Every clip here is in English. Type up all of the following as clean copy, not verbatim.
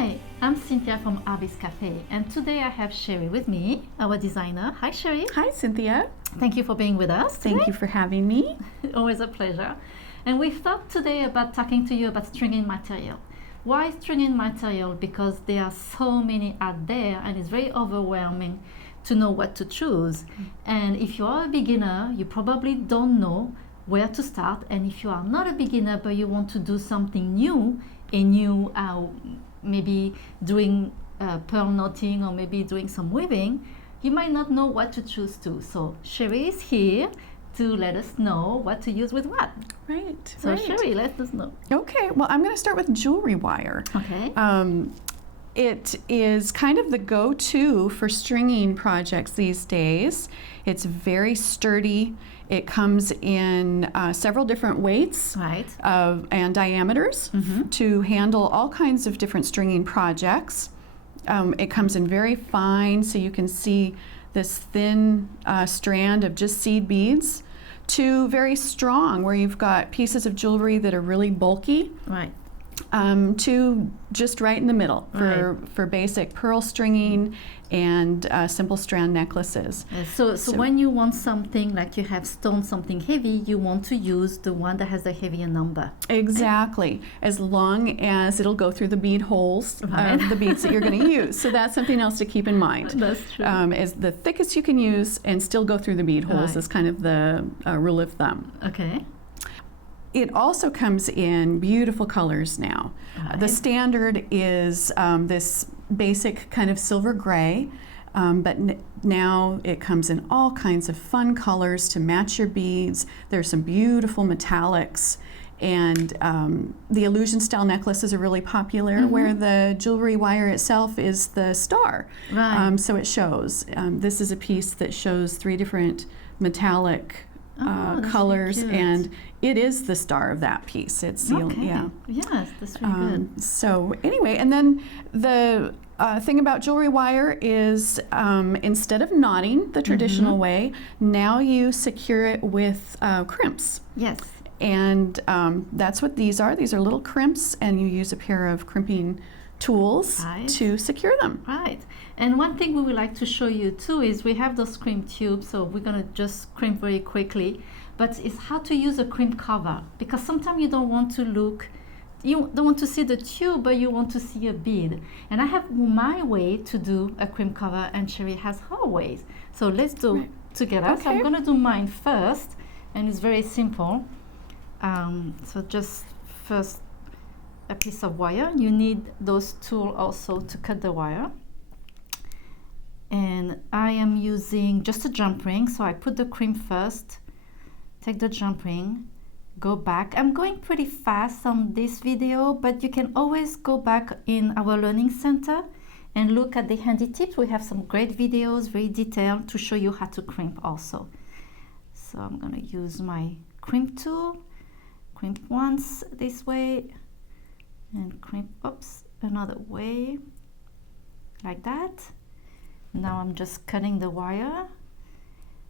Hi, I'm Cynthia from Artbeads Cafe, and today I have Cheri with me, our designer. Hi, Cheri. Hi, Cynthia. Thank you for being with us today. Thank you for having me. Always a pleasure. And we thought today about talking to you about stringing material. Why stringing material? Because there are so many out there, and it's very overwhelming to know what to choose. And if you are a beginner, you probably don't know where to start. And if you are not a beginner, but you want to do something new, maybe doing pearl knotting or maybe doing some weaving, you might not know what to choose to. So Cheri is here to let us know what to use with what. Right. So Cheri, let us know. Okay, well, I'm going to start with jewelry wire. Okay. It is kind of the go-to for stringing projects these days. It's very sturdy. It comes in several different weights and diameters to handle all kinds of different stringing projects. It comes in very fine, so you can see this thin strand of just seed beads, to very strong, where you've got pieces of jewelry that are really bulky. Right. To just right in the middle for basic pearl stringing and simple strand necklaces. So when you want something like you have stone, something heavy, you want to use the one that has the heavier number. Exactly, as long as it'll go through the bead holes of the beads that you're going to use. So that's something else to keep in mind. That's true. Is the thickest you can use and still go through the bead holes is kind of the rule of thumb. Okay. It also comes in beautiful colors now. The standard is this basic kind of silver gray, but now it comes in all kinds of fun colors to match your beads. There's some beautiful metallics, and the illusion style necklaces are really popular, where the jewelry wire itself is the star. Right. So it shows. This is a piece that shows 3 different metallic colors, and it is the star of that piece. It's Yes, that's really good. So anyway, and then the thing about jewelry wire is instead of knotting the traditional way, now you secure it with crimps. Yes. And that's what these are. These are little crimps, and you use a pair of crimping tools to secure them. Right. And one thing we would like to show you too is we have those crimp tubes, so we're going to just crimp very quickly, but it's how to use a crimp cover, because sometimes you don't want to see the tube, but you want to see a bead. And I have my way to do a crimp cover, and Cheri has her ways. So let's do together. Okay. So I'm going to do mine first, and it's very simple. So just first a piece of wire. You need those tools also to cut the wire. And I am using just a jump ring, so I put the crimp first, take the jump ring, go back. I'm going pretty fast on this video, but you can always go back in our learning center and look at the handy tips. We have some great videos, very detailed, to show you how to crimp also. So I'm going to use my crimp tool, crimp once this way, and crimp, another way, like that. Now I'm just cutting the wire,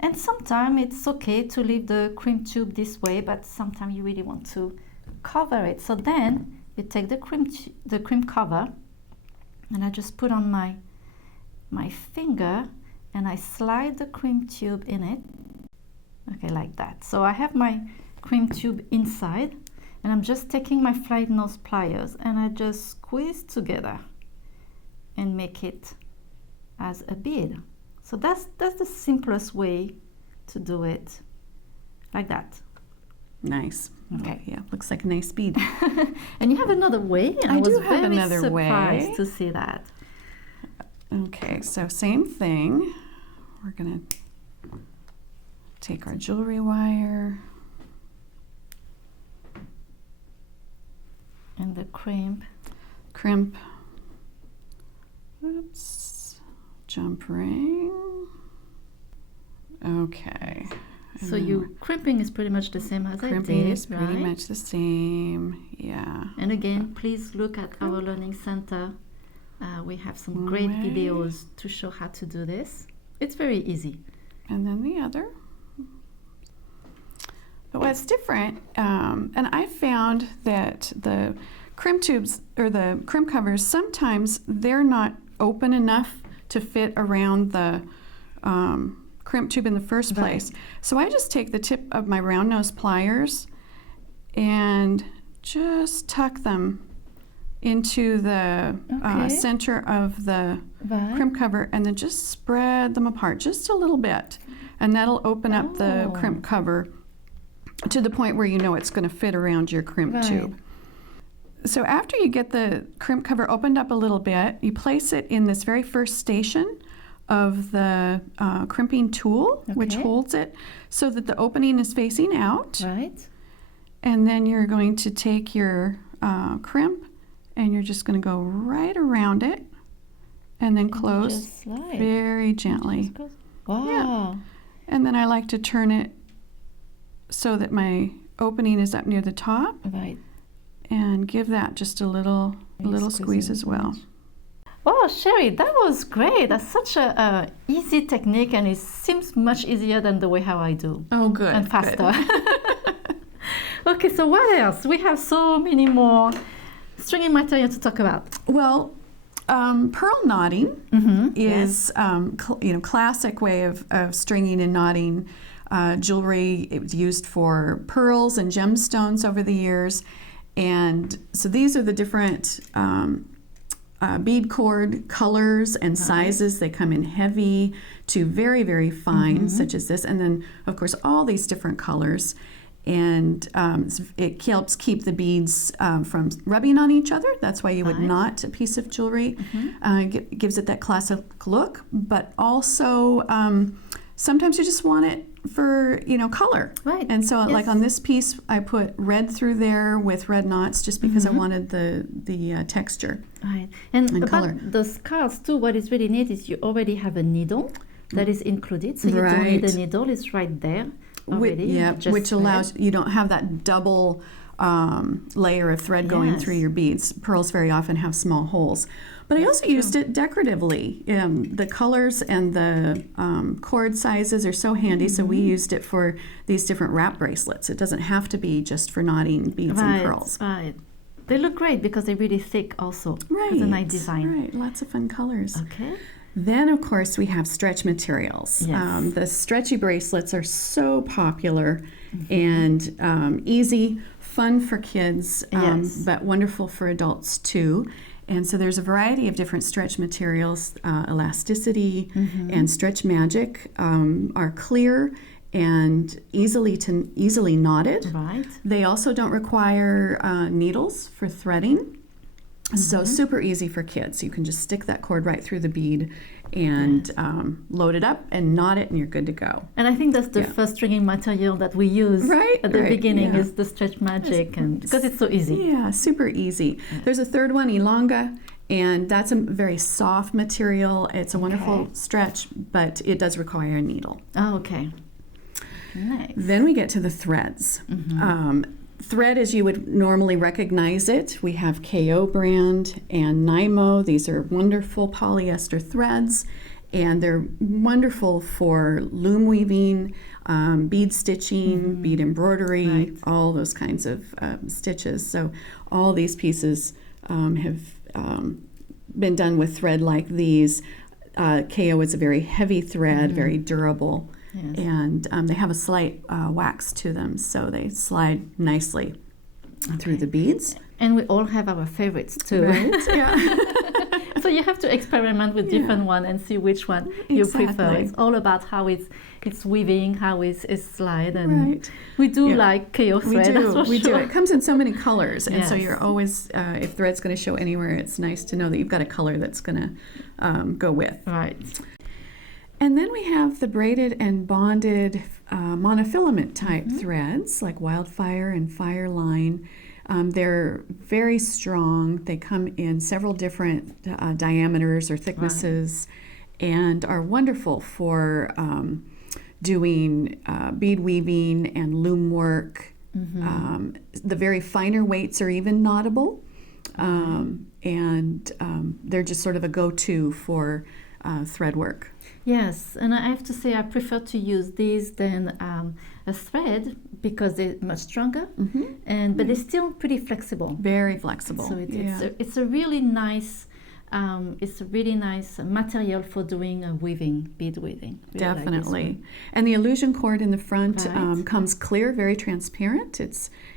and sometimes it's okay to leave the crimp tube this way, but sometimes you really want to cover it. So then you take the crimp cover, and I just put on my finger, and I slide the crimp tube in it. Okay, like that. So I have my crimp tube inside, and I'm just taking my flat nose pliers, and I just squeeze together and make it as a bead. So that's the simplest way to do it, like that. Nice. Okay. Yeah, looks like a nice bead. And you have another way, and I was very surprised to see that. Okay, so same thing. We're gonna take our jewelry wire and the crimp. Jump ring. Okay. So you crimping is pretty much the same as I did. Crimping is pretty much the same, yeah. And again, please look at our learning center. We have some great videos to show how to do this. It's very easy. And then the other. But what's different, and I found that the crimp tubes or the crimp covers, sometimes they're not open enough to fit around the crimp tube in the first place. So I just take the tip of my round nose pliers and just tuck them into the center of the crimp cover, and then just spread them apart just a little bit, and that'll open up the crimp cover to the point where you know it's going to fit around your crimp tube. So after you get the crimp cover opened up a little bit, you place it in this very first station of the crimping tool, which holds it so that the opening is facing out. And then you're going to take your crimp and you're just going to go right around it and then close very gently. Wow. Yeah. And then I like to turn it so that my opening is up near the top. And give that just a little squeeze as well. Oh, Cheri, that was great. That's such a easy technique, and it seems much easier than the way how I do. Oh, good. And faster. Okay, so what else? We have so many more stringing material to talk about. Well, pearl knotting is classic way of stringing and knotting jewelry. It was used for pearls and gemstones over the years. And so these are the different bead cord colors and sizes. They come in heavy to very, very fine, such as this. And then, of course, all these different colors. And it helps keep the beads from rubbing on each other. That's why you would knot a piece of jewelry. Gives it that classic look. But also, sometimes you just want it for, color. And so like on this piece, I put red through there with red knots just because I wanted the texture and color. The scarves too, what is really neat is you already have a needle that is included. So you don't need a needle, it's right there already. Which allows, you don't have that double layer of thread going through your beads. Pearls very often have small holes. But I also used it decoratively. The colors and the cord sizes are so handy, so we used it for these different wrap bracelets. It doesn't have to be just for knotting beads and pearls. They look great because they're really thick also. It's a nice design. Lots of fun colors. Then, of course, we have stretch materials. The stretchy bracelets are so popular and easy, fun for kids, but wonderful for adults too. And so there's a variety of different stretch materials. Elasticity and Stretch Magic are clear and easily knotted. They also don't require needles for threading. So super easy for kids. You can just stick that cord right through the bead and load it up and knot it, and you're good to go. And I think that's the first stringing material that we use at the beginning is the Stretch Magic, and because it's so easy. Yeah, super easy. There's a third one, Ilonga, and that's a very soft material. It's a wonderful stretch, but it does require a needle. Oh, okay. Nice. Then we get to the threads. Thread as you would normally recognize it. We have KO brand and Nymo. These are wonderful polyester threads, and they're wonderful for loom weaving, bead stitching, bead embroidery, all those kinds of stitches. So all these pieces have been done with thread like these. KO is a very heavy thread, very durable. And they have a slight wax to them, so they slide nicely through the beads. And we all have our favorites too. So you have to experiment with different one and see which one you prefer. It's all about how it's weaving, how it's slide, and we do like KO thread. We do. It comes in so many colors, and so you're always, if thread's going to show anywhere, it's nice to know that you've got a color that's going to go with. And then we have the braided and bonded monofilament type threads like Wildfire and Fireline. They're very strong. They come in several different diameters or thicknesses and are wonderful for doing bead weaving and loom work. The very finer weights are even knottable. And they're just sort of a go-to for thread work. Yes, and I have to say I prefer to use these than a thread because they're much stronger, but they're still pretty flexible. Very flexible. So it's a really nice material for doing weaving, bead weaving. Really Definitely. like And the illusion cord in the front Right. comes clear, very transparent.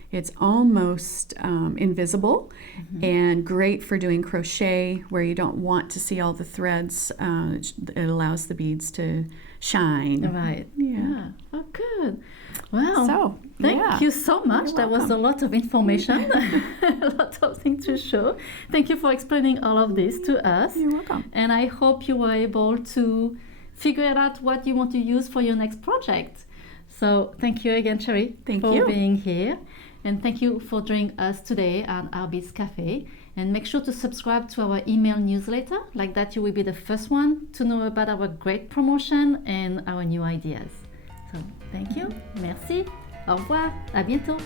It's almost invisible and great for doing crochet where you don't want to see all the threads. It allows the beads to shine. Right. Yeah. Oh, good. Well, So, thank you so much. You're That was a welcome. lot of information, a lot of things to show. Thank you for explaining all of this to us. You're welcome. And I hope you were able to figure out what you want to use for your next project. So thank you again, Cheri, Thank for you. being here. And thank you for joining us today at Artbeads Cafe. And make sure to subscribe to our email newsletter. Like that, you will be the first one to know about our great promotion and our new ideas. So thank you. Merci. Au revoir. À bientôt.